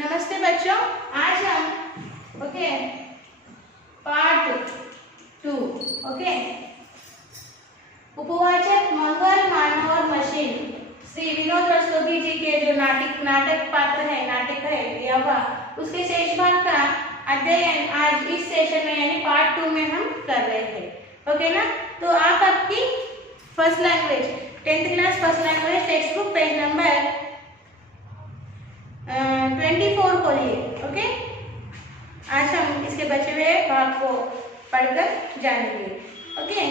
नमस्ते बच्चों, आज हम पार्ट 2 उपवाचक मंगल मानव और मशीन श्री विनोद रस्तोगी जी के जो नाटक पात्र है, नाटक है यह उसके शेष भाग का अध्ययन आज इस सेशन में यानी पार्ट 2 में हम कर रहे हैं। ओके ना? तो आप आपकी first language 10th class first language text book page number 24 खोलिए। ओके, आज हम इसके बचे हुए भाग को पढ़कर जानेंगे। ओके,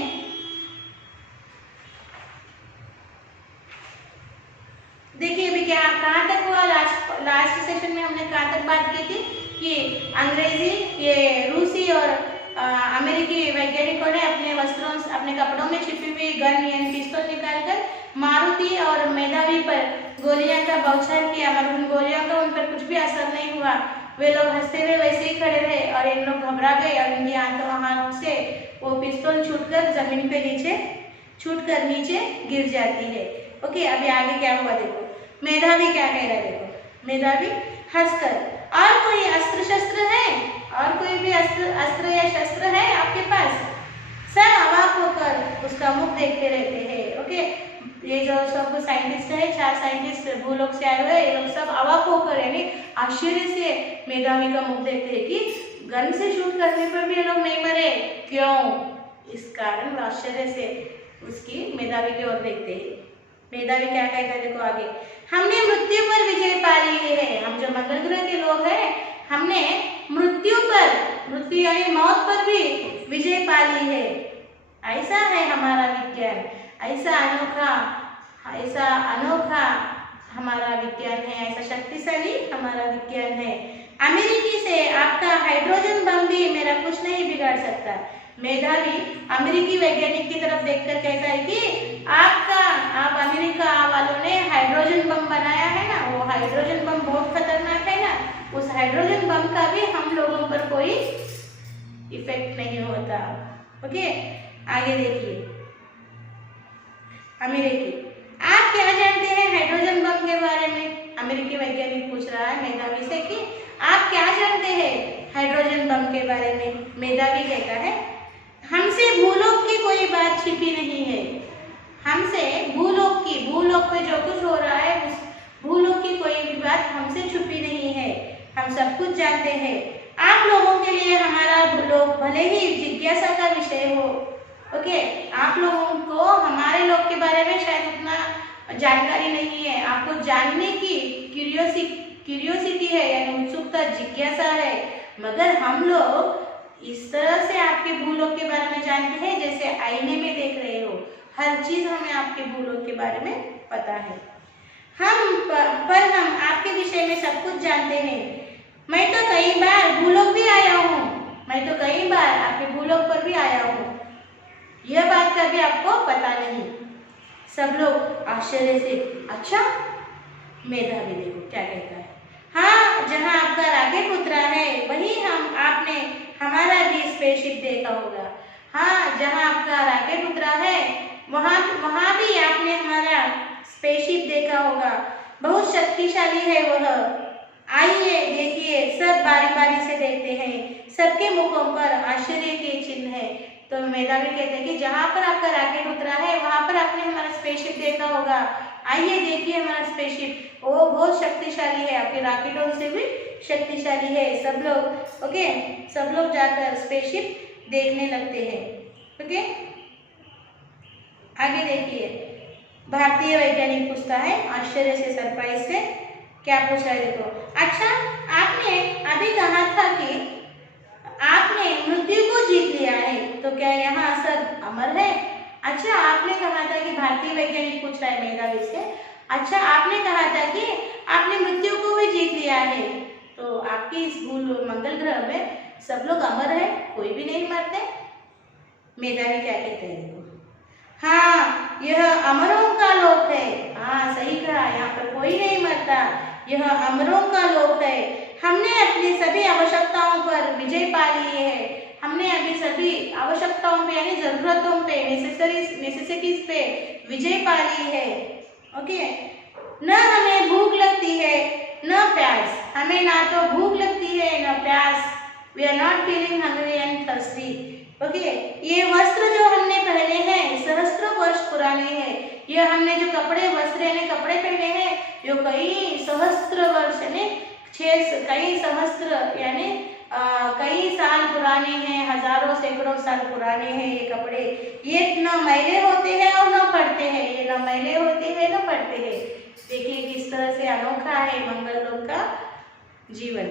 देखिए अभी क्या कहाँ तक हुआ। लास्ट सेशन में हमने कहाँ तक बात की थी कि अंग्रेजी, ये रूसी और अमेरिकी वैज्ञानिकों ने अपने वस्त्रों, अपने कपड़ों में छिपी हुई गन यानी पिस्तौल निकालकर मारुति और मेधावी पर गोलियां का बौछार किया, मगर उन गोलियों का उन पर कुछ भी असर नहीं हुआ। वे लोग हंसते हुए वैसे ही खड़े रहे और इन लोग घबरा गए और इनकी आंखों से वो पिस्तौल छूटकर जमीन पे नीचे गिर जाती है। ओके, अभी आगे क्या हुआ देखो। मेधावी क्या कह रहा है देखो। मेधावी हंसकर, और कोई अस्त्र शस्त्र है? और कोई भी अस्त्र या शस्त्र है आपके पास? सब अवाक होकर उसका मुख देखते रहते हैं। ओके, ये जो सब साइंटिस्ट है, 4 साइंटिस्ट भूलोक से आए हुए, ये लोग सब अवाक होकर यानी आश्चर्य से मेधावी का मुख देखते हैं कि गन से शूट करने पर भी ये लोग नहीं मरे, क्यों? इस कारण आश्चर्य से उसकी मेधावी की ओर देखते हैं। मेधावी क्या कहता है देखो आगे। हमने मृत्यु पर विजय पा ली है। हम जो मंगल ग्रह के लोग हैं, हमने मृत्यु यानी मौत पर भी विजय पा ली है। ऐसा है हमारा विज्ञान, ऐसा अनोखा हमारा विज्ञान है, ऐसा शक्तिशाली हमारा विज्ञान है। अमेरिकी से आपका हाइड्रोजन बम भी मेरा कुछ नहीं बिगाड़ सकता। मेधावी अमेरिकी वैज्ञानिक की तरफ देखकर कहता है कि आप अमेरिका वालों ने हाइड्रोजन बम बनाया है ना, वो हाइड्रोजन बम बहुत खतरनाक है ना, उस हाइड्रोजन बम का भी हम लोगों पर कोई इफेक्ट नहीं होता। ओके, आगे देखिए। अमेरिकी, आप क्या जानते हैं हाइड्रोजन बम के बारे में? अमेरिकी वैज्ञानिक पूछ रहा है मेधावी से कि आप क्या जानते हैं हाइड्रोजन बम के बारे में? मेधावी कहता है हमसे भूलोक की कोई बात छिपी नहीं है। हमसे भूलोक पे जो कुछ हो रहा है उस भूलोक की कोई भी बात हमसे छुपी नहीं है। हम सब कुछ जानते हैं। आप लोगों के लिए हमारा भूलोक भले ही जिज्ञासा का विषय हो। ओके, आप लोगों को हमारे लोग के बारे में शायद उतना जानकारी नहीं है, आपको जानने की क्यूरियोसिटी है यानी उत्सुकता, जिज्ञासा है, मगर हम लोग इस तरह से आपके भूलोक के बारे में जानते हैं जैसे आईने में देख रहे हो। हर चीज हमें आपके भूलोक के बारे में पता है। हम आपके विषय में सब कुछ जानते हैं। मैं तो कई बार भूलोक भी आया हूँ, मैं तो कई बार आपके भूलोक पर भी आया हूँ, यह बात का भी आपको पता नहीं। सब लोग आश्चर्य से, अच्छा? मेधावी देखो क्या कहता है। हाँ, जहाँ आपका रॉकेट उतरा है वही आपने हमारा भी स्पेसशिप देखा होगा। हाँ, जहाँ आपका रॉकेट उतरा है वहाँ भी आपने हमारा स्पेसशिप देखा होगा। बहुत शक्तिशाली है वह। आइए देखिए। सब बारी बारी से देखते हैं, सबके मुखों पर आश्चर्य के चिन्ह है। तो मेधावी कहते हैं कि जहाँ पर आपका रॉकेट उतरा है वहाँ पर आपने हमारा स्पेसशिप देखा होगा। आइए देखिए हमारा स्पेसशिप, वो बहुत शक्तिशाली है, आपके रॉकेटों से भी शक्तिशाली है। सब लोग जाकर स्पेसशिप देखने लगते हैं। ओके, आगे देखिए। भारतीय वैज्ञानिक पूछता है आश्चर्य से, सरप्राइज से। क्या पूछा है देखो। अच्छा, आपने अभी कहा था कि आपने मृत्यु को जीत लिया है, तो क्या यहाँ सब अमर है? अच्छा, आपने कहा था कि भारतीय वैज्ञानिक पूछ रहा है मेधावी से, अच्छा आपने कहा था कि आपने मृत्यु को भी जीत लिया है, तो आपकी इस मंगल ग्रह में सब लोग अमर है, कोई भी नहीं मरते? मेधावी क्या कहते हैं देखो। हाँ, यह अमरों का लोक है। हाँ, सही कहा, यहाँ पर कोई नहीं मरता, यह अमरों का लोक है। हमने अपनी सभी आवश्यकताओं पर विजय पा ली है। हमने अभी सभी आवश्यकताओं पे यानी जरूरतों पे, नेसेसिटीज पे विजय पा ली है। ओके, न हमें भूख लगती है न प्यास। हमें ना तो भूख लगती है ना प्यास। We are not feeling hungry and thirsty. Okay, ये वस्त्र जो हमने पहने हैं सहस्त्रों वर्ष पुराने हैं। ये हमने जो कपड़े वस्त्र यानी कपड़े पहने हैं जो कई सहस्त्र वर्ष यानी कई सहस्त्र यानी कई साल पुराने हैं, हजारों सैकड़ों साल पुराने हैं ये कपड़े। ये न मैले होते हैं और न फटते हैं, ये न मैले होते हैं न फटते हैं। देखिए किस तरह से अनोखा है मंगल लोक का जीवन।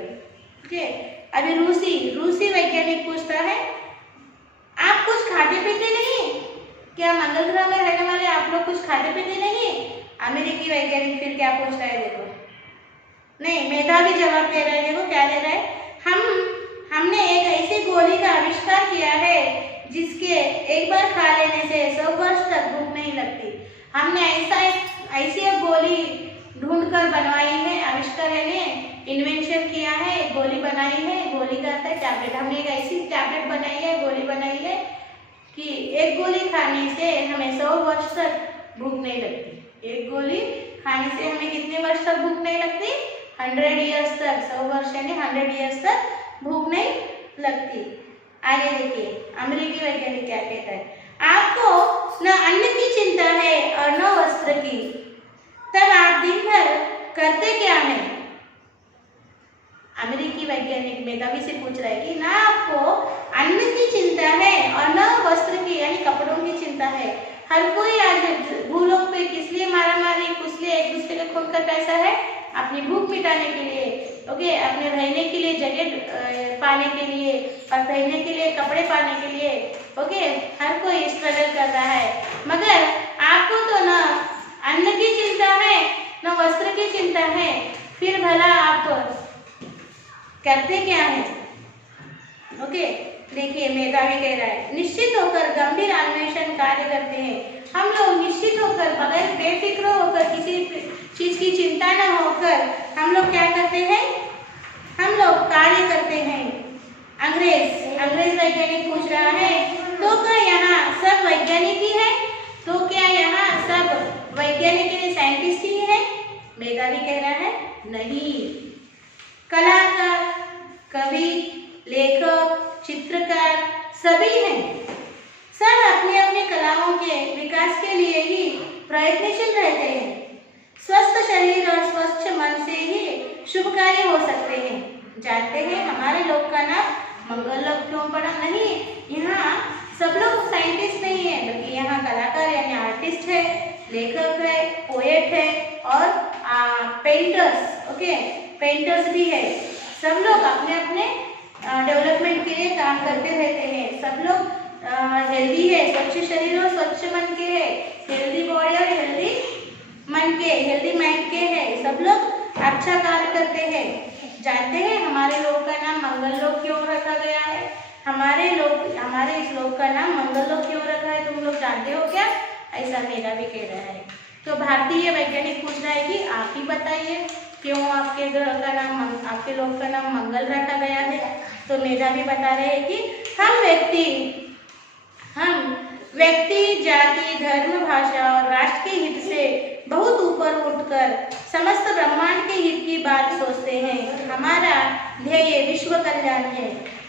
ठीक है, अभी रूसी वैज्ञानिक पूछता है आप कुछ खाते पीते नहीं क्या? मंगल ग्रह में रहने वाले आप लोग कुछ खाते पीते नहीं? अमेरिकी वैज्ञानिक फिर क्या पूछता है देखो, नहीं मेधावी जवाब दे रहा है। देखो क्या दे रहा है, हमने एक ऐसी गोली का आविष्कार किया है जिसके एक बार खा लेने से 100 वर्ष तक भूख नहीं लगती। हमने ऐसी एक गोली ढूंढकर बनवाई है, आविष्कार है, इन्वेंशन किया है, एक गोली बनाई है। गोली का अर्थ है टैबलेट। हमने एक ऐसी टैबलेट बनाई है, गोली बनाई है कि एक गोली खाने से हमें 100 वर्ष तक भूख नहीं लगती। एक गोली खाने से हमें कितने वर्ष तक भूख नहीं लगती? 100 ईयर्स तक। 100 वर्ष यानी 100 ईयर्स तक भूख नहीं लगती। आगे देखिए अमेरिकी वैज्ञानिक क्या कहता है, आपको न अन्न की चिंता है और न वस्त्र की, तब आप दिन भर करते क्या हैं? अमेरिकी वैज्ञानिक मेधावी से पूछ रहा है कि ना आपको अन्न की चिंता है और न वस्त्र की यानी कपड़ों की चिंता है। हर कोई आज भूलोक पे किस लिए मारामारी, किस लिए एक दूसरे को खून करता ऐसा है? अपनी भूख मिटाने के लिए, ओके, अपने रहने के लिए जगह पाने के लिए और पहनने के लिए कपड़े पाने के लिए, ओके, हर कोई स्ट्रगल कर रहा है। मगर आपको तो न अन्न की चिंता है न वस्त्र की चिंता है, फिर भला आप करते क्या है? ओके, देखिए मेधावी कह रहा है निश्चित होकर गंभीर अन्वेषण कार्य करते हैं। हम लोग निश्चित होकर बगैर बेफिक्र होकर किसी चीज की चिंता न होकर हम लोग क्या करते हैं? हम लोग कार्य करते हैं। अंग्रेज वैज्ञानिक पूछ रहा है तो क्या यहाँ सब वैज्ञानिक ही है? तो क्या यहाँ सब वैज्ञानिक यानी साइंटिस्ट ही है? मेधावी कह रहा है नहीं, कलाकार, कवि, लेखक, चित्रकार सभी हैं। सब अपने अपने कलाओं के विकास के लिए ही प्रयत्नशील रहते हैं। स्वस्थ शरीर और स्वच्छ मन से ही शुभ कार्य हो सकते हैं। जानते हैं हमारे लोक का नाम मंगल लोक क्यों पड़ा? नहीं, यहाँ सब लोग साइंटिस्ट नहीं है, बल्कि यहाँ कलाकार यानी आर्टिस्ट है, लेखक है, पोएट है और पेंटर्स, ओके, पेंटर्स भी है। सब लोग अपने अपने डेवलपमेंट के लिए काम करते रहते हैं। सब लोग हेल्दी है, स्वच्छ शरीर और स्वच्छ मन के है, हेल्दी बॉडी और हेल्दी मन के, हेल्दी माइंड के है। सब लोग अच्छा कार्य करते हैं। जानते हैं हमारे लोक का नाम मंगल लोक क्यों रखा गया है? हमारे इस लोक का नाम मंगल लोक क्यों रखा है तुम लोग जानते हो क्या? ऐसा मेधावी कह रहा है। तो भारतीय वैज्ञानिक पूछ रहा है कि आप ही बताइए क्यों आपके ग्रह का नाम, आपके लोक का नाम मंगल रखा गया है? तो मेधावी बता रहे हैं कि हम व्यक्ति जाति, धर्म, भाषा और राष्ट्र के हित से बहुत ऊपर उठकर समस्त ब्रह्मांड के हित की बात सोचते हैं। हमारा ध्येय विश्व कल्याण है।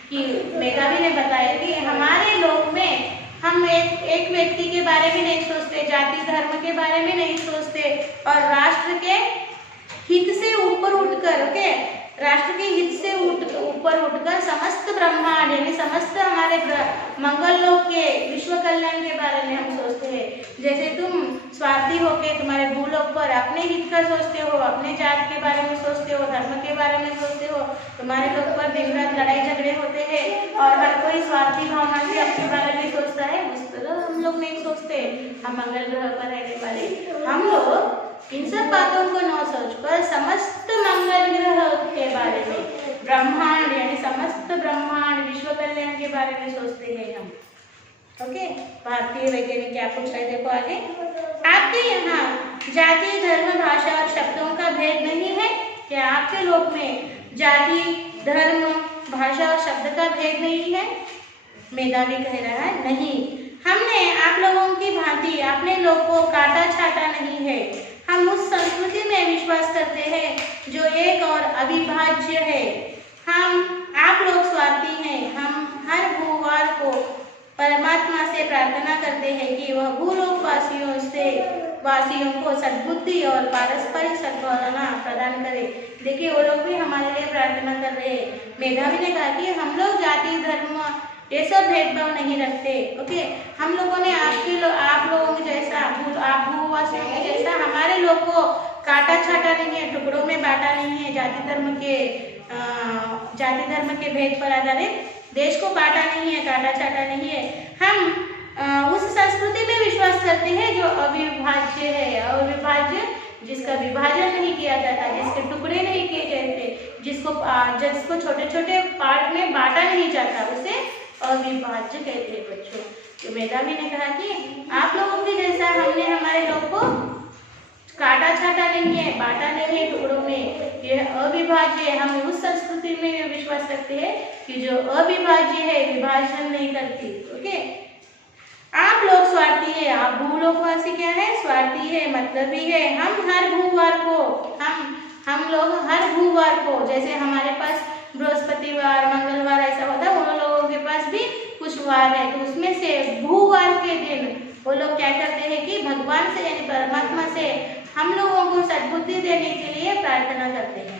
कि मेधावी ने बताया कि हमारे लोक में हम एक व्यक्ति के बारे में नहीं सोचते, जाति धर्म के बारे में नहीं सोचते और राष्ट्र के हित से ऊपर उठकर, ओके, राष्ट्र के हित से ऊपर उठकर समस्त ब्रह्मांड यानी समस्त हमारे मंगल लोक के विश्व कल्याण के बारे में हम सोचते हैं। जैसे तुम स्वार्थी होके तुम्हारे भूलोक पर अपने हित का सोचते हो, अपने जात के बारे में सोचते हो, धर्म के बारे में सोचते हो, तुम्हारे लोक पर दिन रात लड़ाई झगड़े होते हैं और हर कोई स्वार्थी भावना से अपने बारे में सोचता है। उस तरह हम लोग नहीं सोचते। हम मंगल ग्रह पर रहने वाले हम लोग इन सब बातों को न सोचकर समस्त मंगल ग्रह के बारे में, ब्रह्मांड यानी समस्त ब्रह्मांड विश्व कल्याण के बारे में सोचते हैं हम। ओके, भारतीय वैज्ञानिक क्या पूछ रहे देखो आगे, आपके यहाँ जाति, धर्म, भाषा और शब्दों का भेद नहीं है क्या? आपके लोक में जाति, धर्म, भाषा और शब्द का भेद नहीं है? मेधावी कह रहा है नहीं, हमने आप लोगों की भांति अपने लोक को काटा छाटा नहीं है। हम उस संस्कृति में विश्व विश्वास करते हैं जो एक और अविभाज्य है। आप लोग स्वार्थी हैं। हम हर भूवार को परमात्मा से प्रार्थना करते हैं कि वह भूलोक वासियों को सद्बुद्धि और पारस्परिक सद्भावना प्रदान करे। देखिए वो लोग भी हमारे लिए प्रार्थना कर रहे हैं। मेधावी ने कहा कि हम लोग जाति धर्म ये सब भेदभाव नहीं रखते। ओके, हम लोगों ने आप लोगों के जैसा आप भूवासियों के जैसा हमारे लोग को काटा छाटा नहीं है, टुकड़ों में बांटा नहीं है, जाति धर्म के भेद पर आधारित देश को बांटा नहीं है, काटा छाटा नहीं है। हम उस संस्कृति में विश्वास करते हैं जो अविभाज्य है। अविभाज्य जिसका विभाजन नहीं किया जाता, जिसके टुकड़े नहीं किए जाते, जिसको छोटे छोटे पार्ट में बांटा नहीं जाता, उसे अविभाज्य कहते हैं बच्चों। तो मेधावी ने कहा कि आप लोगों के जैसा हमने हमारे लोग को काटा छाटा नहीं है, बांटा नहीं है टुकड़ों में, यह अविभाज्य है। हम उस संस्कृति में विश्वास रखते हैं कि जो अविभाज्य है, विभाजन नहीं करती। ओके, आप लोग स्वार्थी है। आप भूलोकवासी क्या है? स्वार्थी है, मतलबी है। हम हर भूवार को हम लोग हर भूवार को, जैसे हमारे पास बृहस्पतिवार मंगलवार ऐसा होता है, उन लोगों के पास भी कुछ वार है, तो उसमें से भूवार के दिन वो लोग क्या करते हैं कि भगवान से यानी परमात्मा से हम लोगों को सद्बुद्धि देने के लिए प्रार्थना करते हैं।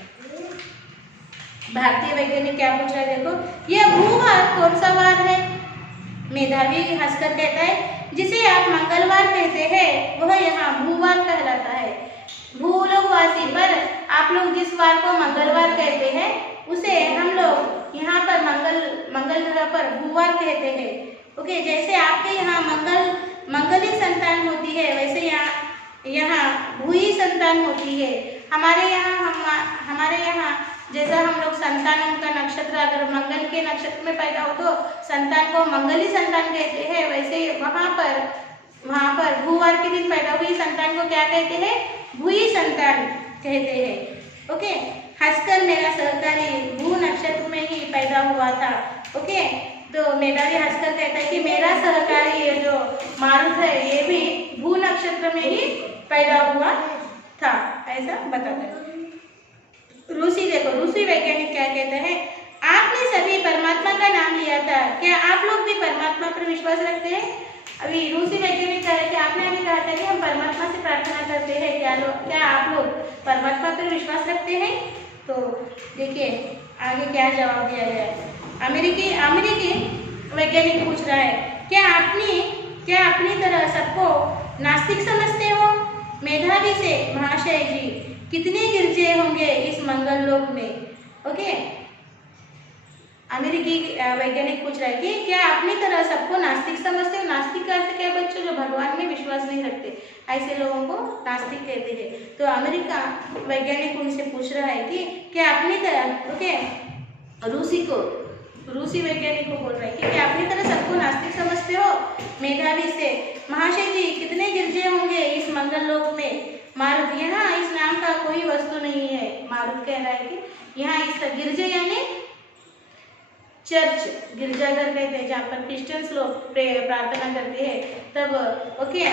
भारतीय वैज्ञानिक क्या पूछ रहा है? देखो, यह भूवार कौन सा वार है? मेधावी हंसकर कहता है जिसे आप मंगलवार कहते हैं वह यहाँ भूवार कहलाता है। भूलोकवासी पर आप लोग जिस वार को मंगलवार कहते हैं उसे हम लोग यहाँ पर मंगल ग्रह पर भूवार कहते हैं। ओके, जैसे आपके यहाँ मंगली संतान होती है, वैसे यहाँ भूई संतान होती है। हमारे यहाँ जैसा हम लोग संतान का नक्षत्र अगर मंगल के नक्षत्र में पैदा हो तो संतान को मंगली संतान कहते हैं, वैसे वहाँ पर भूवार के दिन पैदा हुई संतान को क्या कहते हैं? भूई संतान कहते हैं। ओके, हंसकर मेरा सहकारी भू नक्षत्र में ही पैदा हुआ था। ओके, तो मेधावी हंसकर कहता है कि मेरा सहकारी ये जो मारुत है ये भी भू नक्षत्र में ही पैदा हुआ था, ऐसा बताता है। रूसी वैज्ञानिक क्या कहते हैं? आपने सभी परमात्मा का नाम लिया था, क्या आप लोग भी परमात्मा पर विश्वास रखते हैं? अभी रूसी वैज्ञानिक कह रहे थे, आपने अभी कहा था कि हम परमात्मा से प्रार्थना करते हैं, क्या आप लोग परमात्मा पर विश्वास रखते हैं? तो देखिए आगे क्या जवाब दिया गया है। अमेरिकी वैज्ञानिक पूछ रहा है, क्या अपनी तरह सबको नास्तिक समझते हो? मेधावी से, महाशय जी, कितने गिरजे होंगे इस मंगल लोक में? ओके, अमेरिकी वैज्ञानिक पूछ रहा है कि क्या अपनी तरह सबको नास्तिक समझते हो? नास्तिक का अर्थ क्या है बच्चों? जो भगवान में विश्वास नहीं रखते, ऐसे लोगों को नास्तिक कहते हैं। तो अमेरिका वैज्ञानिक उनसे पूछ रहा है कि क्या अपनी तरह, ओके, रूसी वैज्ञानिक को बोल रहा है कि क्या अपनी तरह सबको नास्तिक समझते हो? मेधावी से, महाशय जी, कितने गिरजे होंगे इस मंगल लोक में? मारुत, यहाँ इस नाम का कोई वस्तु नहीं है। मारुत कह रहा है कि यहाँ इस गिरजे यानी चर्च, गिरजाघर कहते हैं जहाँ पर क्रिश्चियंस लोग प्रार्थना करते हैं, तब ओके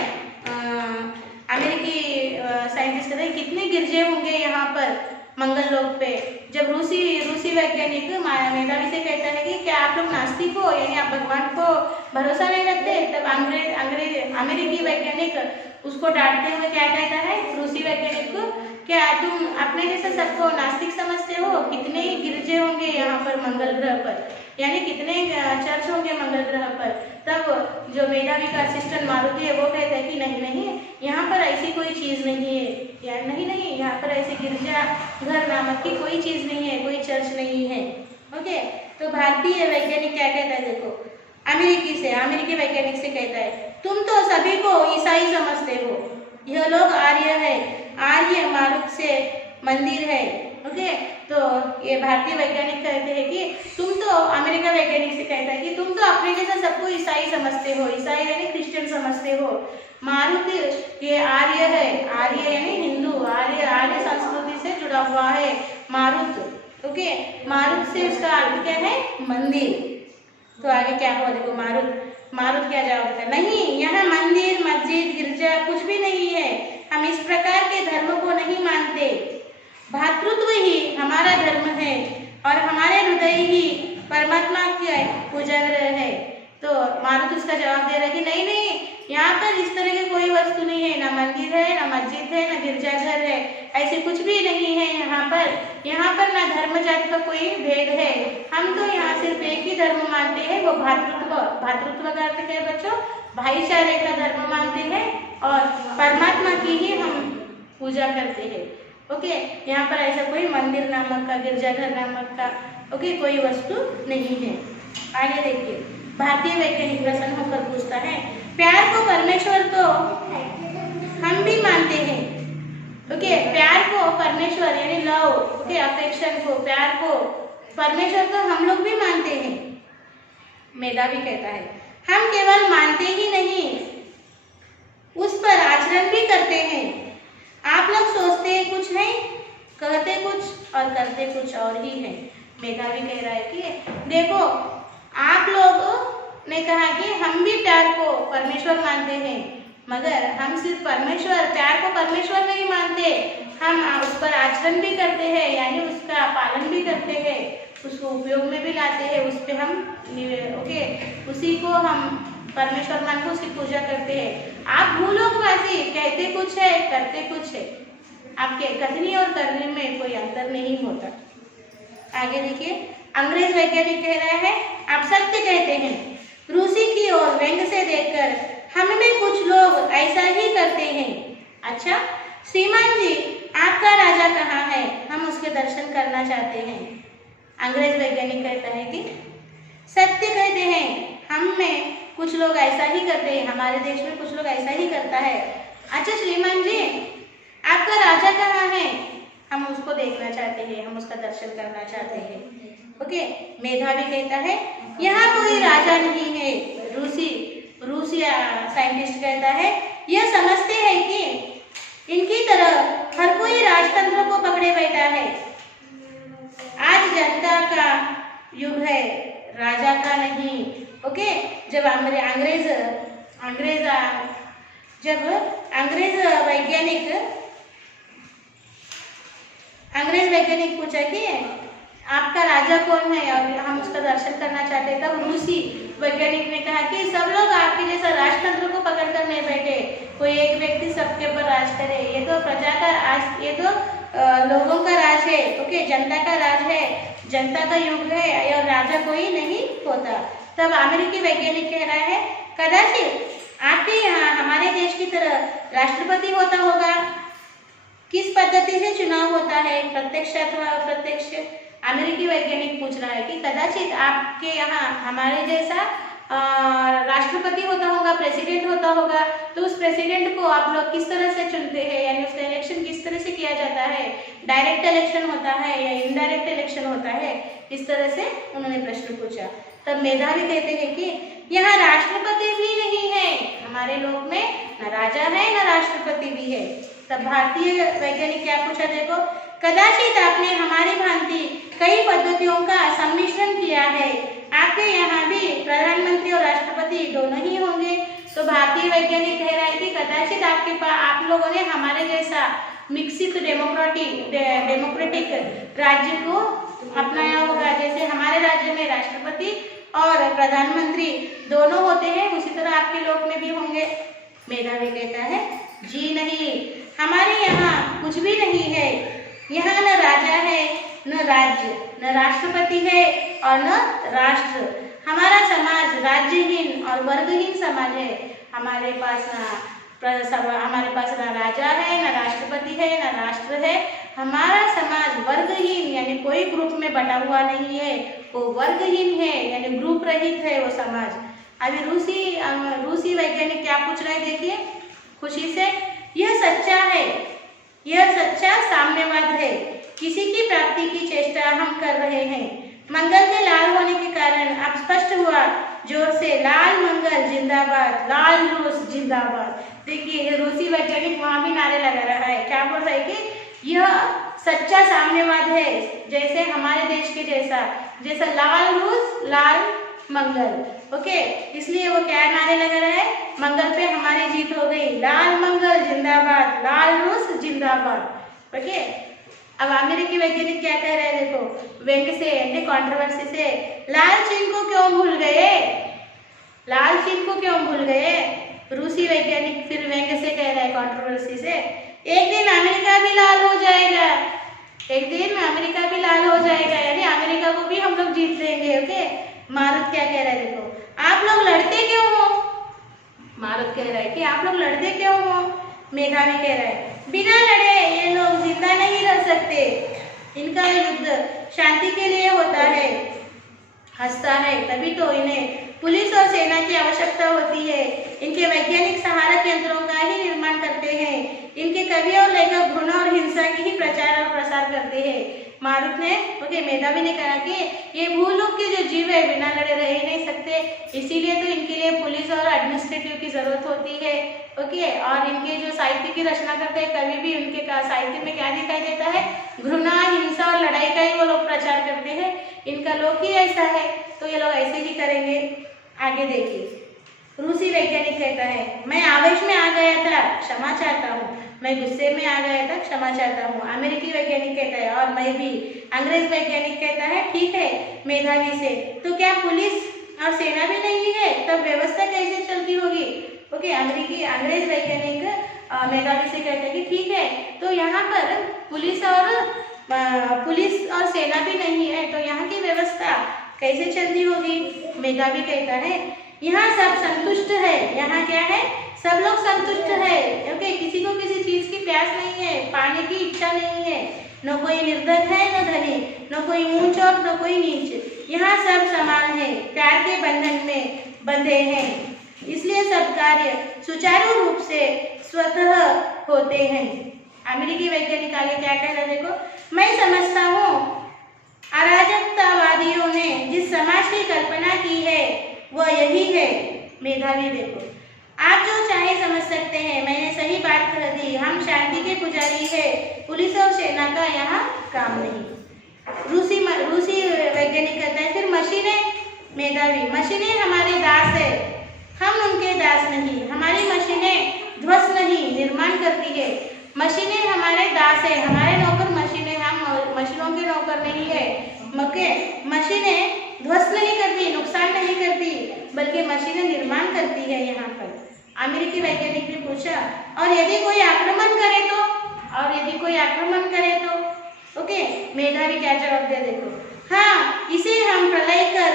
अमेरिकी साइंटिस्ट कहते हैं कितने गिरजे होंगे यहाँ पर मंगल लोक पे। जब रूसी वैज्ञानिक मेधावी से कहता है कि क्या आप लोग नास्तिक हो, यानी आप भगवान को भरोसा नहीं रखते, तब अमेरिकी वैज्ञानिक उसको डांटते हुए क्या कहता है रूसी वैज्ञानिक को, क्या तुम अपने जैसे सबको नास्तिक समझते हो? कितने ही गिरजे होंगे यहाँ पर मंगल ग्रह पर, यानी कितने चर्च होंगे मंगल ग्रह पर। तब जो मेधावी का असिस्टेंट मारुति है वो कहता है कि नहीं, यहाँ पर ऐसी कोई चीज़ नहीं है, या नहीं, यहाँ पर ऐसे गिरजा घर नामक की कोई चीज़ नहीं है, कोई चर्च नहीं है। ओके, तो भारतीय वैज्ञानिक क्या कहता है? देखो, अमेरिकी वैज्ञानिक से कहता है, तुम तो सभी को ईसाई समझते हो, यह लोग आर्य मारुत से मंदिर है। ओके, तो ये भारतीय वैज्ञानिक कहते हैं कि तुम तो, अमेरिका वैज्ञानिक से कहता है कि तुम तो अपने जैसा सबको ईसाई समझते हो, ईसाई यानी क्रिश्चियन समझते हो। मारुत ये आर्य है, आर्य यानी हिंदू, आर्य संस्कृति से जुड़ा हुआ है मारुत। ओके, मारुत से उसका अर्थ क्या है? मंदिर। तो आगे क्या हुआ देखो, मारुत क्या जवाब देता है? नहीं, यहाँ मंदिर, मस्जिद, गिरजा कुछ भी नहीं है, हम इस प्रकार के धर्म को नहीं मानते। भातृत्व ही हमारा धर्म है और हमारे हृदय ही परमात्मा की पूजा ग्रह है। तो मारुत उसका जवाब दे रहा है कि नहीं नहीं, यहाँ पर इस तरह की कोई वस्तु नहीं है, ना मंदिर है, ना मस्जिद है, ना गिरजाघर है, ऐसे कुछ भी नहीं है यहाँ पर ना धर्म जाति का कोई भेद है। हम तो यहाँ सिर्फ एक ही धर्म मानते हैं, वो भातृत्व का अर्थ है बच्चों, भाईचारे का धर्म मानते हैं और परमात्मा की ही हम पूजा करते हैं। ओके, यहाँ पर ऐसा कोई मंदिर नामक का, गिरजाघर नामक का कोई वस्तु नहीं है। आगे देखिए, भारतीय वैज्ञानिक प्रसन्न होकर पूछता है, प्यार को परमेश्वर तो हम भी मानते हैं। प्यार को परमेश्वर यानी लव, अफेक्शन को, प्यार को परमेश्वर तो हम लोग भी मानते हैं। मेधावी कहता है, हम केवल मानते ही नहीं, उस पर आचरण भी करते हैं। आप लोग सोचते कुछ है, कहते कुछ और करते कुछ और ही है। मेधावी कह रहा है कि देखो, आप लोग ने कहा कि हम भी प्यार को परमेश्वर मानते हैं, मगर हम सिर्फ प्यार को परमेश्वर नहीं मानते, हम उस पर आचरण भी करते हैं, यानी उसका पालन भी करते हैं, उसको उपयोग में भी लाते हैं, उस पर हम उसी को हम परमेश्वर मान को उसकी पूजा करते हैं। आप भूलोकवासी कहते कुछ है, करते कुछ है, आपके कथनी और करने में कोई अंतर नहीं होता। आगे देखिए, अंग्रेज वैज्ञानिक कह रहा है, आप सत्य कहते हैं, रूसी की ओर व्यंग से देखकर हम में कुछ लोग ऐसा ही करते हैं। अच्छा श्रीमान जी, आपका राजा कहाँ है, हम उसके दर्शन करना चाहते हैं। अंग्रेज वैज्ञानिक कहता है कि सत्य कहते हैं, हम में कुछ लोग ऐसा ही करते हैं, हमारे देश में कुछ लोग ऐसा ही करता है। अच्छा श्रीमान जी, आपका राजा कहाँ है, हम उसको देखना चाहते हैं, हम उसका दर्शन करना चाहते हैं। मेधावी कहता है, यहाँ कोई राजा नहीं है। रूसी साइंटिस्ट कहता है, यह समझते हैं कि इनकी तरह हर कोई राजतंत्र को पकड़े बैठा है। आज जनता का युग है, राजा का नहीं। जब अंग्रेज वैज्ञानिक पूछा कि आपका राजा कौन है और हम उसका दर्शन करना चाहते हैं, तब रूसी वैज्ञानिक ने कहा कि सब लोग आपके जैसा राजतंत्र को पकड़ कर नहीं बैठे, कोई एक व्यक्ति सबके ऊपर राज करे, ये तो प्रजा का राज, ये तो लोगों का राज है। जनता का राज है, जनता का युग है और राजा कोई नहीं होता। तब अमेरिकी वैज्ञानिक कह रहा है, कदाचित आपके यहाँ हमारे देश की तरह राष्ट्रपति होता होगा। किस पद्धति से चुनाव होता है, प्रत्यक्ष अथवा अप्रत्यक्ष? अमेरिकी वैज्ञानिक पूछ रहा है कि कदाचित आपके यहाँ हमारे जैसा राष्ट्रपति होता होगा, प्रेसिडेंट होता होगा, तो उस प्रेसिडेंट को आप लोग किस तरह से चुनते हैं, यानी उसका इलेक्शन किस तरह से किया जाता है, डायरेक्ट इलेक्शन होता है या इनडायरेक्ट इलेक्शन होता है, इस तरह से उन्होंने प्रश्न पूछा। तब मेधावी कहते हैं कि यहाँ राष्ट्रपति भी नहीं है, हमारे लोक में न राजा है न राष्ट्रपति भी है। तब भारतीय वैज्ञानिक क्या पूछा, देखो, कदाचित आपने हमारी भांति कई पद्धतियों का सम्मिश्रण किया है, आपके यहाँ भी प्रधानमंत्री और राष्ट्रपति दोनों ही होंगे। तो भारतीय वैज्ञानिक कह रहा है कि कदाचित आप लोगों ने हमारे जैसा मिक्सित डेमोक्रेटिक राज्य को अपनाया होगा, जैसे हमारे राज्य में राष्ट्रपति और प्रधानमंत्री दोनों होते हैं, उसी तरह आपके लोक में भी होंगे। मेधावी कहता है, जी नहीं, हमारे यहाँ कुछ भी नहीं है, यहाँ न राजा है, न राज्य, न राष्ट्रपति है और न राष्ट्र। हमारा समाज राज्यहीन और वर्गहीन समाज है। हमारे पास ना राजा है, न राष्ट्रपति है, न राष्ट्र है। हमारा समाज वर्गहीन यानी कोई ग्रुप में बटा हुआ नहीं है, वो वर्गहीन है यानी ग्रुप रहित है वो समाज। अभी रूसी वैज्ञानिक क्या पूछ रहे हैं, देखिए खुशी से, यह सच्चा है, यह सच्चा साम्यवाद है, किसी की प्राप्ति की चेष्टा हम कर रहे हैं। मंगल के लाल होने के कारण अब स्पष्ट हुआ जोर से, लाल मंगल जिंदाबाद, लाल रूस जिंदाबाद। देखिए रूसी वैज्ञानिक वहां भी नारे लगा रहा है, क्या बोल रहा है कि यह सच्चा साम्यवाद है, जैसे हमारे देश के जैसा लाल रूस लाल मंगल। इसलिए वो क्या नारे लगा रहा है, मंगल पे हमारी जीत हो गई, लाल मंगल जिंदाबाद, लाल रूस जिंदाबाद। अब अमेरिकी वैज्ञानिक क्या कह रहे हैं देखो, व्यंग से यानी कंट्रोवर्सी से, लाल चीन को क्यों भूल गए, लाल चीन को क्यों भूल गए। रूसी वैज्ञानिक फिर व्यंग से कह रहा है कंट्रोवर्सी से, एक दिन अमेरिका भी लाल हो जाएगा, एक दिन अमेरिका भी लाल हो जाएगा, यानी अमेरिका को भी हम लोग जीत लेंगे। ओके, मारुत क्या कह रहा है देखो, आप लोग लड़ते क्यों हो, मारुत कह रहा है कि आप लोग लड़ते क्यों हो। मेधावी कह रहा है बिना लड़े ये लोग जिंदा नहीं रह सकते, इनका युद्ध शांति के लिए होता है, हंसता है, तभी तो इन्हें पुलिस और सेना की आवश्यकता होती है, इनके वैज्ञानिक सहारक यंत्रों का ही निर्माण करते हैं, इनके कवि और लेखक घृणा और हिंसा की ही प्रचार और प्रसार करते हैं। मारुत ने मेधावी ने कहा कि ये भूलोक के जो जीव है बिना लड़े रह ही नहीं सकते, इसीलिए तो इनके लिए पुलिस और एडमिनिस्ट्रेटिव की जरूरत होती है। ओके, और इनके जो साहित्य की रचना करते हैं कवि भी, उनके साहित्य में क्या दिखाई देता है, घृणा हिंसा और लड़ाई का ही वो लोग प्रचार करते हैं, इनका लोक ही ऐसा है, तो ये लोग ऐसे ही करेंगे। आगे देखिए, रूसी वैज्ञानिक कहता है मैं आवेश में आ गया था, क्षमा चाहता हूँ, मैं गुस्से में आ गया था, क्षमा चाहता हूँ। अमेरिकी वैज्ञानिक कहता है और मैं भी। अंग्रेज वैज्ञानिक कहता है ठीक है मेधावी से, तो क्या पुलिस और सेना भी नहीं है, तब व्यवस्था कैसे चलती होगी। ओके, अंग्रेज वैज्ञानिक मेधावी से कहता है कि ठीक है, तो यहाँ पर पुलिस और सेना भी नहीं है, तो यहाँ की व्यवस्था कैसे चलती होगी। मेधावी कहता है यहाँ सब संतुष्ट है, यहाँ क्या है, सब लोग संतुष्ट है। ओके, किसी को किसी चीज की प्यास नहीं है, पाने की इच्छा नहीं है, न कोई निर्धन है न धनी, न कोई ऊंच और न कोई नीच, यहाँ सब समान है, प्यार के बंधन में बंधे हैं, इसलिए सब कार्य सुचारू रूप से स्वतः होते हैं। अमेरिकी वैज्ञानिक आगे क्या कह रहे देखो, मैं समझता हूँ अराजकतावादियों ने जिस समाज की कल्पना की है वह यही है। मेधावी देखो, आप जो चाहे समझ सकते हैं, मैंने सही बात कह दी, हम शांति के पुजारी है, पुलिस और सेना का यहाँ काम नहीं। रूसी वैज्ञानिक कहता है फिर मशीनें, मेधावी मशीनें हमारे दास है, हम उनके दास नहीं, हमारी मशीनें ध्वस्त नहीं निर्माण करती है, मशीनें हमारे दास है, हमारे नौकर मशीनें, हम मशीनों के नौकर नहीं है। मशीनें ध्वस्त नहीं करती, नुकसान नहीं करती, बल्कि मशीनें निर्माण करती है यहाँ पर। अमेरिकी वैज्ञानिक ने पूछा और यदि कोई आक्रमण करे तो, ओके, मेधावी क्या जवाब दे देखो, हाँ इसे हम प्रलय कर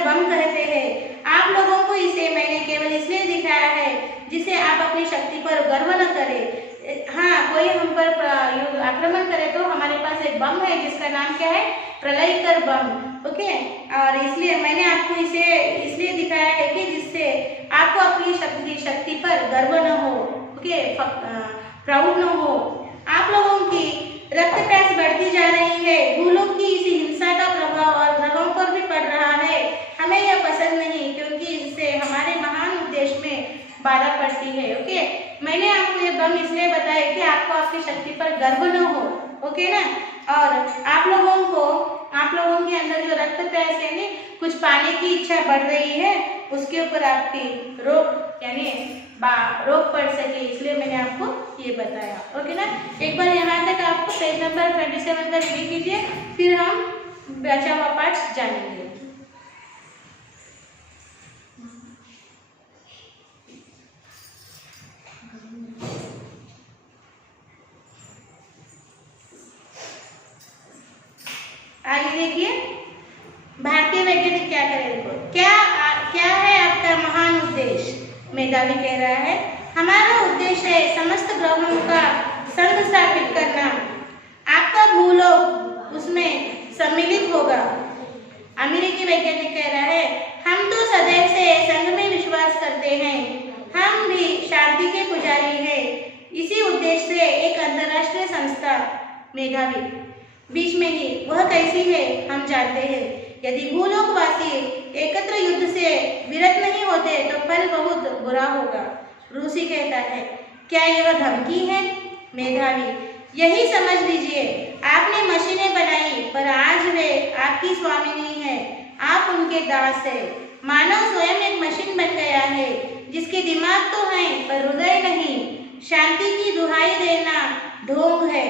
बम कहते हैं, आप लोगों को इसे मैंने केवल इसलिए दिखाया है जिसे आप अपनी शक्ति पर गर्व न करें। हाँ, कोई हम पर आक्रमण करे तो हमारे पास एक बम है जिसका नाम क्या है, प्रलय कर बम। ओके, और इसलिए मैंने आपको इसे इसलिए दिखाया है कि जिससे आपको अपनी शक्ति पर गर्व न हो, ओके, प्राउड न हो। आप लोगों की रक्त प्यास बढ़ती जा रही है, भूलोक की इस हिंसा का प्रभाव और ग्रहों पर भी पड़ रहा है, हमें यह पसंद नहीं क्योंकि इससे हमारे महान उद्देश्य में बाधा पड़ती है। ओके, मैंने आपको ये बम इसलिए बताया कि आपको आपकी शक्ति पर गर्व न हो, ओके ना, और आप लोगों के अंदर जो रक्त प्यास है कुछ पाने की इच्छा बढ़ रही है, उसके ऊपर आपकी रोक यानी रोक पड़ सके, इसलिए मैंने आपको ये बताया। ओके ना, एक बार यहाँ तक आपको पेज नंबर 27 का रीडिंग कीजिए, फिर हम बचा हुआ पार्ट जानेंगे। आगे देखिए, भारतीय वैज्ञानिक क्या करें देखो, क्या है आपका महान उद्देश्य। मेधावी कह रहा है हमारा उद्देश्य है समस्त ग्रहों का संघ स्थापित करना, आपका भूलोक उसमें सम्मिलित होगा। अमेरिकी वैज्ञानिक कह रहा है हम तो सदैव से संघ में विश्वास करते हैं, हम भी शांति के पुजारी हैं, इसी उद्देश्य से एक अंतरराष्ट्रीय संस्था। मेधावी बीच में ही, वह कैसी है हम जानते हैं, यदि भूलोकवासी एकत्र युद्ध से विरत नहीं होते तो फल बहुत बुरा होगा। रूसी कहता है क्या यह धमकी है। मेधावी यही समझ लीजिए, आपने मशीनें बनाई पर आज वे आपकी स्वामिनी है, आप उनके दास है। मानव स्वयं एक मशीन बन गया है जिसके दिमाग तो है पर हृदय नहीं। शांति की दुहाई देना ढोंग है,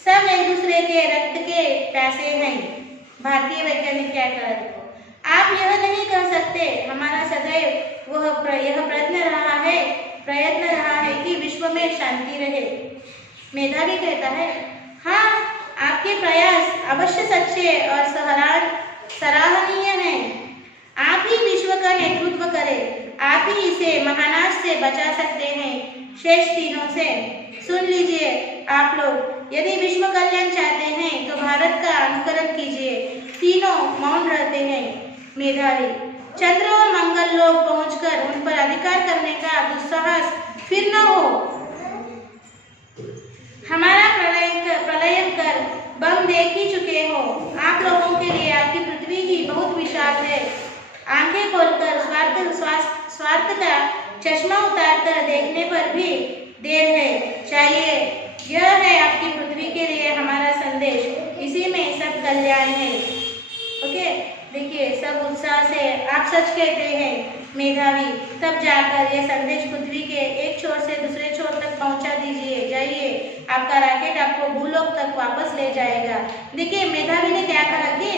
सब एक दूसरे के रक्त के प्यासे हैं। भारतीय वैज्ञानिक क्या कह रहे हो? आप यह नहीं कह सकते, हमारा सदैव यह प्रयत्न रहा है कि विश्व में शांति रहे। मेधावी कहता है, हाँ, आपके प्रयास अवश्य सच्चे और सराहनीय हैं। आप ही विश्व का नेतृत्व करें, आप ही इसे महानाश से बचा सकते हैं, शेष तीनों से। सुन लीजिए आप लोग, यदि विश्व कल्याण चाहते हैं तो भारत का अनुकरण कीजिए। तीनों मौन रहते हैं। मेधावी, चंद्र और मंगल लोक पहुंचकर उन पर अधिकार करने का दुस्साहस फिर न हो। हमारा प्रलय कर बम देख ही चुके हो। आप लोगों के लिए आपकी पृथ्वी ही बहुत विशाल है। आंखें खोलकर स्वार्थ का चश्मा उतारकर देखने पर भी देर है चाहिए। यह है आपकी पृथ्वी के लिए हमारा संदेश, इसी में सब कल्याण है। ओके, देखिए, सब उत्साह से आप सच कहते हैं मेधावी, तब जाकर यह संदेश पृथ्वी के एक छोर से दूसरे छोर तक पहुंचा दीजिए। जाइए, आपका रॉकेट आपको भूलोक तक वापस ले जाएगा। देखिए, मेधावी ने क्या कहा कि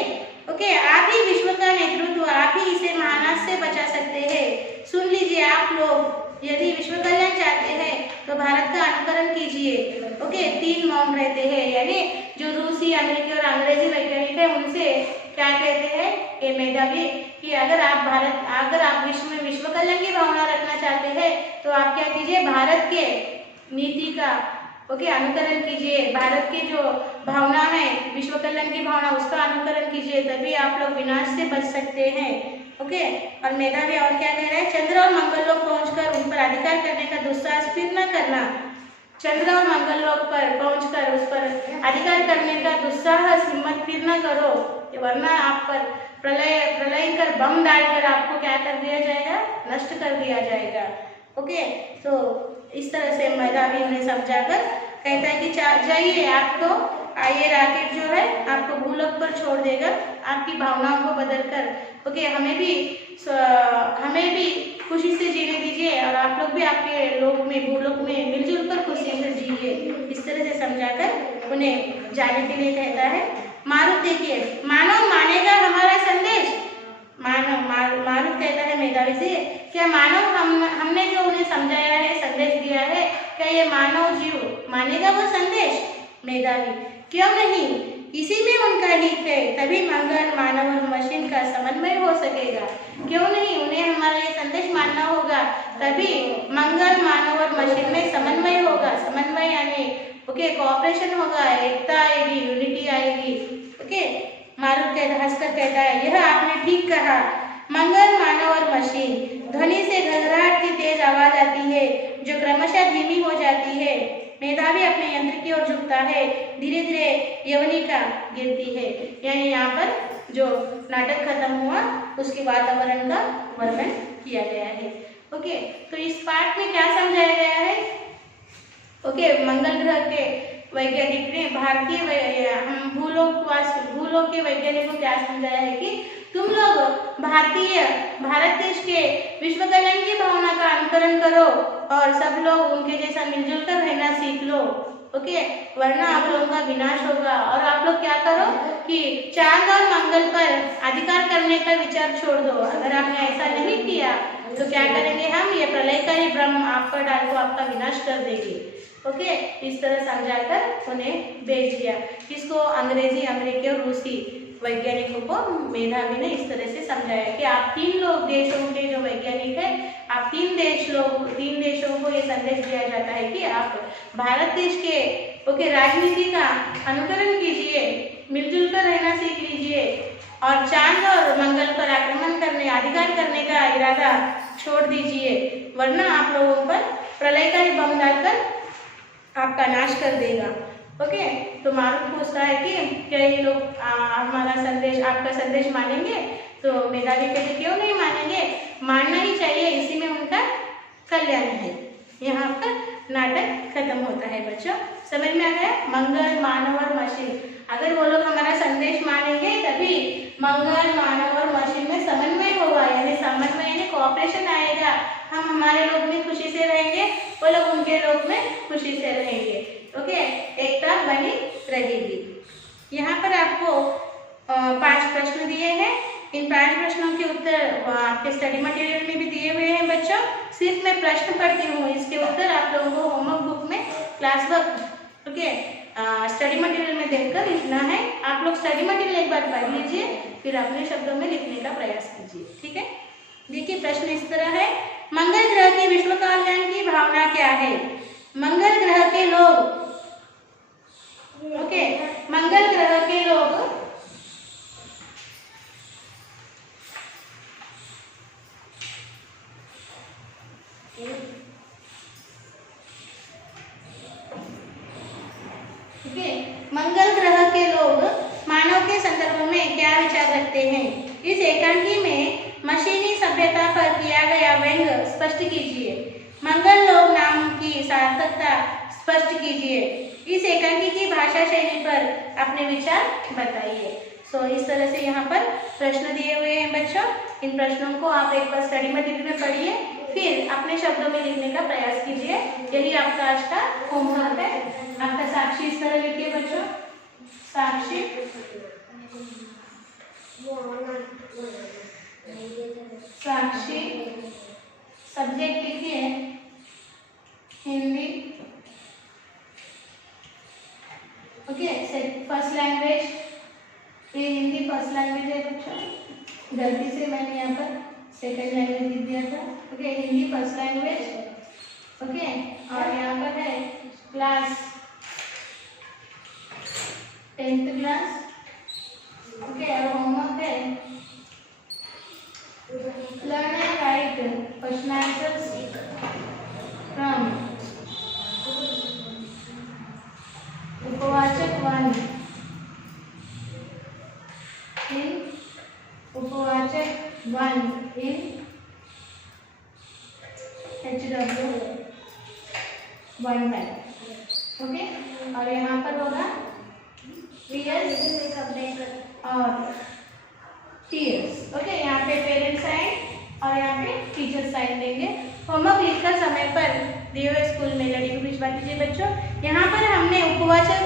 ओके, आप ही विश्व का नेतृत्व, आप ही इसे महानाश से बचा सकते हैं। सुन लीजिए आप लोग, यदि विश्व कल्याण चाहते हैं तो भारत का अनुकरण कीजिए। ओके, तीन मौन रहते हैं, यानी जो रूसी, अमेरिकी और अंग्रेजी वैज्ञानिक है उनसे क्या कहते हैं ये मेधावी कि अगर आप विश्व में विश्व कल्याण की भावना रखना चाहते हैं तो आप क्या कीजिए, भारत के नीति का अनुकरण कीजिए। भारत की जो भावना है विश्व कल्याण की भावना, उसका अनुकरण कीजिए, तभी आप लोग विनाश से बच सकते हैं। ओके, और मेधावी और क्या कह रहा है, चंद्र और मंगल लोक पहुंचकर उन पर अधिकार करने का दुस्साहस फिर न करना। चंद्र और मंगल लोक पर पहुंचकर उस पर अधिकार करने का दुस्साहस, हिम्मत फिर न करो, वरना आप पर प्रलय कर बम डालकर आपको क्या कर दिया जाएगा, नष्ट कर दिया जाएगा। ओके, तो इस तरह से मेधावी उन्हें समझाकर कहता है कि जाइए, आपको ये रॉकेट जो है आपको भूलोक पर छोड़ देगा, आपकी भावनाओं को बदलकर। ओके, हमें भी खुशी से जीने दीजिए और आप लोग भी आपके भूलोक में मिलजुल कर खुशी से जिए। इस तरह से समझाकर उन्हें जाने के लिए कहता है। मारुत, देखिए, मानव मानेगा हमारा संदेश। मारुत कहता है मेधावी से, क्या मानव हमने जो उन्हें समझाया है, संदेश दिया है, क्या ये मानव जीव मानेगा वो संदेश? मेधावी, क्यों नहीं, इसी में उनका हित है, तभी मंगल, मानव और मशीन का समन्वय हो सकेगा। क्यों नहीं, उन्हें हमारा ये संदेश मानना होगा, तभी मंगल, मानव और मशीन में समन्वय होगा। समन्वय यानी कोऑपरेशन होगा, एकता आएगी, यूनिटी आएगी। ओके, मारुत हंसकर कहता है, यह आपने ठीक कहा। मंगल, मानव और मशीन, ध्वनि से घबराहट की तेज आवाज आती है जो क्रमशः धीमी हो जाती है। मेधावी अपने यंत्र की ओर झुकता है, धीरे धीरे यवनिका गिरती है। यानी यहाँ पर जो नाटक खत्म हुआ उसके वातावरण का वर्णन किया गया है। ओके, तो इस पाठ में क्या समझाया गया है? ओके, मंगल ग्रह के वैज्ञानिक ने भूलोक के वैज्ञानिकों को क्या समझाया है कि तुम लोग भारत देश के विश्व कल्याण की भावना का अनुकरण करो और सब लोग उनके जैसा मिलजुल कर रहना सीख लो। ओके, वरना आप लोगों का विनाश होगा। और आप लोग क्या करो कि चांद और मंगल पर अधिकार करने का विचार छोड़ दो। अगर आपने ऐसा नहीं किया तो क्या करेंगे हम, ये प्रलयकारी ब्रह्म आप पर डालकर आपका विनाश कर देंगे। ओके, इस तरह समझाकर उन्हें भेज दिया। किसको? अंग्रेजी, अमेरिकी और रूसी वैज्ञानिकों को मेधावी ने इस तरह से समझाया कि आप देशों के जो वैज्ञानिक है, आप तीन देशों को ये संदेश दिया जाता है कि आप भारत देश के राजनीति का अनुकरण कीजिए, मिलजुल कर रहना सीख लीजिए और चांद और मंगल पर आक्रमण करने, अधिकार करने का इरादा छोड़ दीजिए, वरना आप लोगों पर प्रलयकारी बम डालकर आपका नाश कर देगा। ओके, तो मारुत पूछता है कि क्या ये लोग आपका संदेश मानेंगे? तो मेधावी कहते क्यों नहीं मानेंगे, मानना ही चाहिए, इसी में उनका कल्याण है। यहाँ पर नाटक खत्म होता है। बच्चों, समझ में आ गया? मंगल, मानव और मशीन, अगर वो लोग हमारा संदेश मानेंगे तभी मंगल, मानव और मशीन में समन्वय होगा, यानी समन्वय यानी कोऑपरेशन आएगा। हम हमारे लोग में खुशी से रहेंगे, वो लोग उनके लोग में खुशी से रहेंगे। ओके, एक बनी रहेगी। यहाँ पर आपको 5 प्रश्न दिए हैं। इन 5 प्रश्नों के उत्तर आपके स्टडी मटेरियल में भी दिए हुए हैं बच्चों। सिर्फ मैं प्रश्न पढ़ती हूँ, इसके उत्तर आप लोगों को होमवर्क बुक में class work okay study material में देखकर लिखना है। आप लोग स्टडी मटेरियल एक बार पढ़ लीजिए, फिर अपने शब्दों में लिखने का प्रयास कीजिए। ठीक है, देखिए प्रश्न इस तरह है, मंगल ग्रह की विश्व कल्याण की भावना क्या है? मंगल ग्रह के लोग मंगल ग्रह के लोग मंगल ग्रह के लोग मानव के संदर्भ में क्या विचार रखते हैं? इस एकांकी में मशीनी सभ्यता पर किया गया व्यंग स्पष्ट कीजिए। मंगल लोग नाम की सार्थकता स्पष्ट कीजिए। इस एकांकी की भाषा शैली पर अपने विचार बताइए। इस तरह से यहाँ पर प्रश्न दिए हुए हैं बच्चों। इन प्रश्नों को आप एक बार स्टडी मटेरियल में पढ़िए, फिर अपने शब्दों में लिखने का प्रयास कीजिए। यही आपका आज का होमवर्क है। आपका साक्षी इस तरह लिखिए बच्चों, साक्षी साक्षी सब्जेक्ट लिखिए हिंदी। ओके, फर्स्ट लैंग्वेज, ये हिंदी फर्स्ट लैंग्वेज है बच्चों, गलती से मैंने यहाँ पर सेकंड लैंग्वेज लिख दिया था। Okay, Hindi first language. Okay, और यहाँ पर है क्लास 10th क्लास। ओके, और होमवर्क है learn and write question answers from उपवाचक 1 इन उपवाचक 1 इन HW1 ओके, और यहाँ पर होगा और टीयर्स। ओके, यहाँ पे पेरेंट्स साइन और यहाँ पे टीचर साइन देंगे। होमवर्क लिखकर समय पर दिए हुए स्कूल में लड़ी को भिजवा दीजिए बच्चों। यहाँ पर हमने उपवाचक,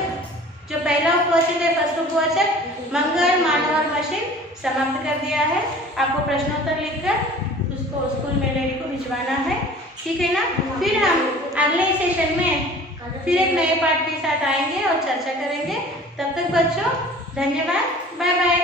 जो पहला उपवाचक है फर्स्ट उपवाचक मंगल, मानव और मशीन समाप्त कर दिया है। आपको प्रश्नोत्तर लिखकर उसको स्कूल में लड़ी को भिजवाना है। ठीक है ना? फिर हम अगले सेशन में फिर एक नए पाठ के साथ आएंगे और चर्चा करेंगे। तब तक बच्चों धन्यवाद, बाय बाय।